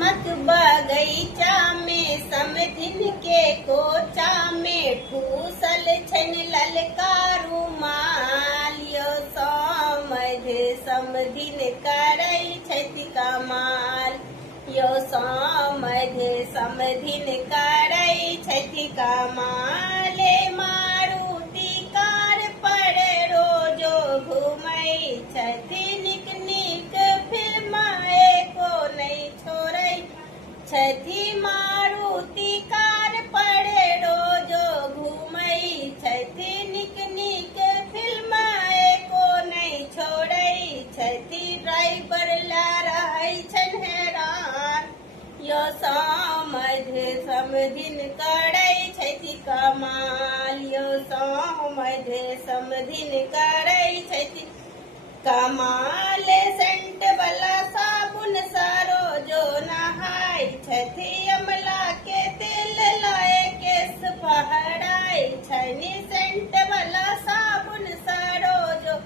मत बगैचा में समधिन के कोचा में ठूसल छन ललकारू मालियो समध समधिन करै छथि कमाल यो समध समधिन करै छथि कमाल मारुति कार पर रोजो घुमै छथि निक निक फिल्म एको नहीं छोड़ै छथि मारुति कार पर रोजो घुमै छथि निक निक फिल्म एको नहीं छोड़ै छथि ड्राइवर ला रहै छन हैरान यो समध समधिन करै छथि कमाल यो समध समधिन करै छथि कमाल सेंट वाला साबुन सारो जो नहाय छथि अमला के तेल लाए केस पहराय छनि सेंट वाला साबुन सारो जो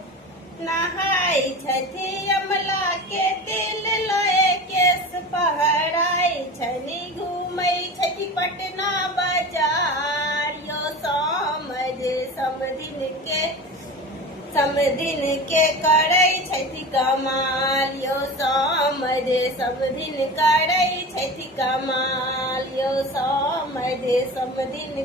नहाय छथि अमला के तेल लाए केस पहराय छनि घूमै छथि पटना बाजार यो समध समधिन के करै छथि कमाल यो समध समधिन करै छथि कमाल यो समध समधिन